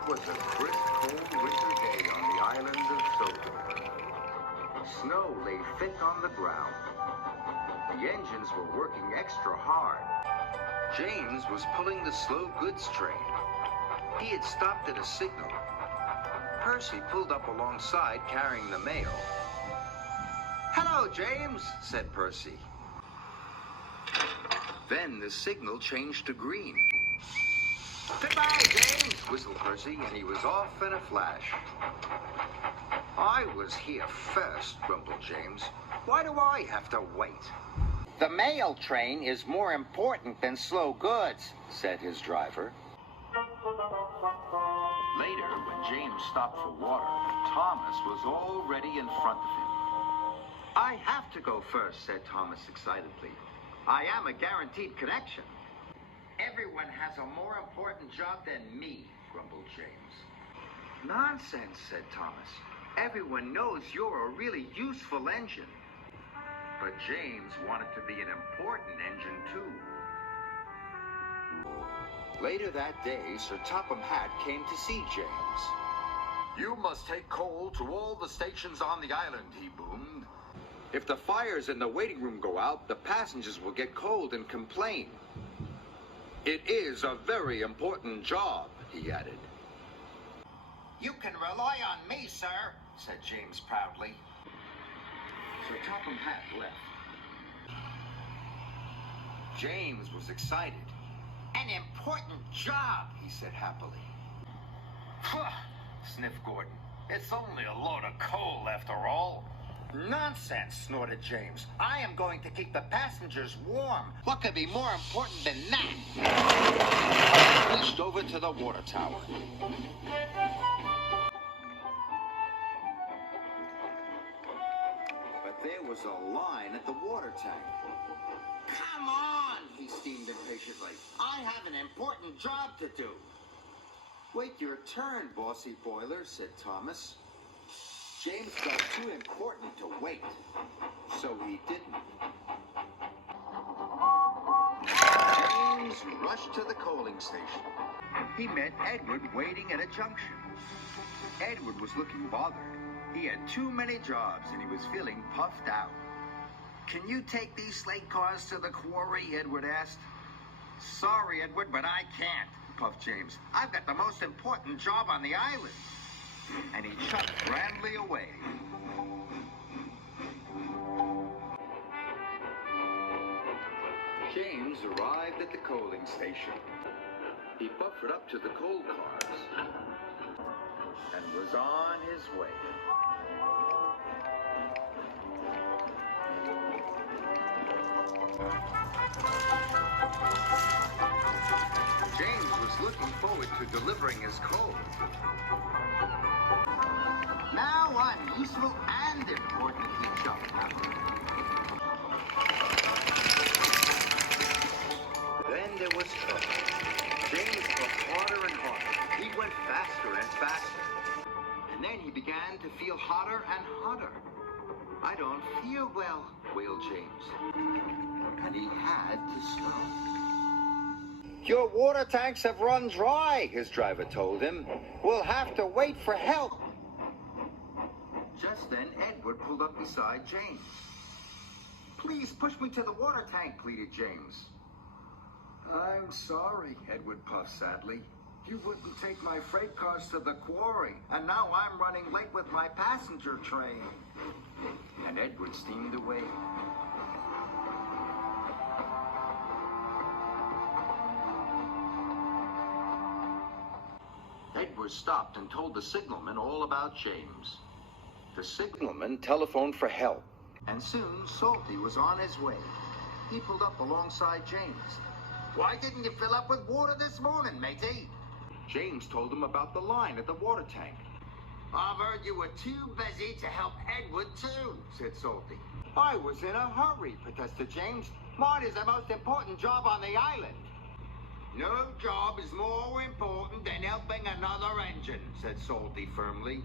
It was a crisp, cold winter day on the island of Soto. Snow lay thick on the ground. The engines were working extra hard. James was pulling the slow goods train. He had stopped at a signal. Percy pulled up alongside carrying the mail. "Hello, James," said Percy. Then the signal changed to green. "Goodbye, James," whistled Percy, and he was off in a flash. "I was here first," grumbled James. "Why do I have to wait?" "The mail train is more important than slow goods," said his driver. Later, when James stopped for water, Thomas was already in front of him. "I have to go first," said Thomas excitedly. "I am a guaranteed connection." "Everyone has a more important job than me," grumbled James. "Nonsense," said Thomas. "Everyone knows you're a really useful engine." But James wanted to be an important engine, too. Later that day, Sir Topham Hatt came to see James. "You must take coal to all the stations on the island," he boomed. "If the fires in the waiting room go out, the passengers will get cold and complain." "It is a very important job," he added. "You can rely on me, sir," said James proudly. Sir Topham Hatt left. James was excited. "An important job," he said happily. "Phew," sniffed Gordon. "It's only a load of coal after all." "Nonsense," snorted James. "I am going to keep the passengers warm. What could be more important than that?" He reached over to the water tower. But there was a line at the water tank. "Come on," he steamed impatiently. "I have an important job to do." "Wait your turn, bossy boiler," said Thomas. James felt too important to wait, so he didn't. James rushed to the coaling station. He met Edward waiting at a junction. Edward was looking bothered. He had too many jobs and he was feeling puffed out. "Can you take these slate cars to the quarry?" Edward asked. "Sorry, Edward, but I can't," puffed James. "I've got the most important job on the island." And he chucked grandly away. James arrived at the coaling station. He buffered up to the coal cars and was on his way. James was looking forward to delivering his coal. "Now I'm useful and important," he jumped happily. Then there was trouble. James puffed harder and harder. He went faster and faster. And then he began to feel hotter and hotter. "I don't feel well," wailed James. And he had to stop. "Your water tanks have run dry," his driver told him. "We'll have to wait for help." Just then, Edward pulled up beside James. "Please push me to the water tank," pleaded James. "I'm sorry," Edward puffed sadly. "You wouldn't take my freight cars to the quarry, and now I'm running late with my passenger train." And Edward steamed away. Edward stopped and told the signalman all about James. The signalman telephoned for help, and soon Salty was on his way. He pulled up alongside James. "Why didn't you fill up with water this morning, matey?" James told him about the line at the water tank. "I've heard you were too busy to help Edward too," said Salty. "I was in a hurry," protested James. "Mine is the most important job on the island." "No job is more important than helping another engine," said Salty firmly.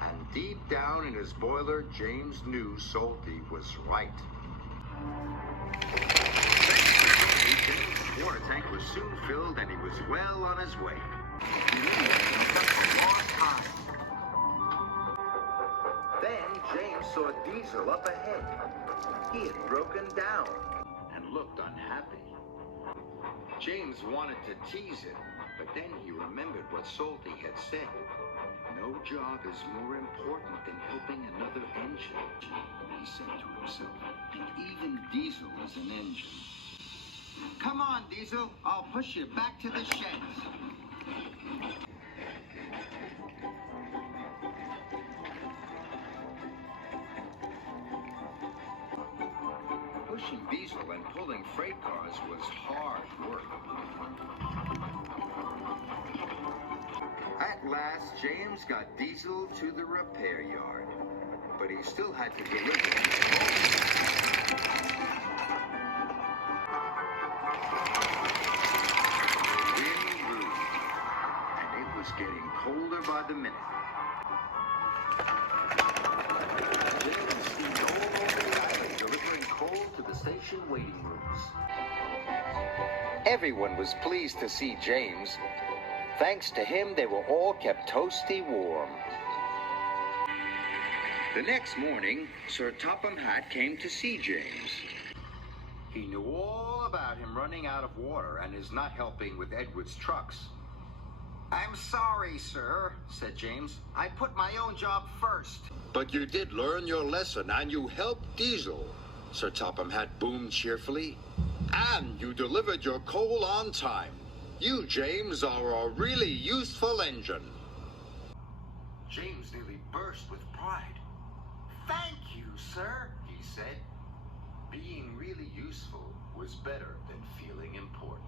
And deep down in his boiler, James knew Salty was right. James' water tank was soon filled and he was well on his way. He made up for lost time. Then James saw Diesel up ahead. He had broken down and looked unhappy. James wanted to tease him, but then he remembered what Salty had said. No job is more important than helping another engine, he said to himself. And even Diesel is an engine. Come on, Diesel. I'll push you back to the sheds. Pushing Diesel and pulling freight cars was hard work. At last, James got Diesel to the repair yard, but he still had to deliver his wind blew, and it was getting colder by the minute. James steamed all over the island, delivering coal to the station waiting rooms. Everyone was pleased to see James. Thanks to him, they were all kept toasty warm. The next morning, Sir Topham Hatt came to see James. He knew all about him running out of water and his not helping with Edward's trucks. I'm sorry, sir, said James. I put my own job first. But you did learn your lesson, and you helped Diesel, Sir Topham Hatt boomed cheerfully. And you delivered your coal on time. You, James, are a really useful engine. James nearly burst with pride. Thank you, sir, he said. Being really useful was better than feeling important.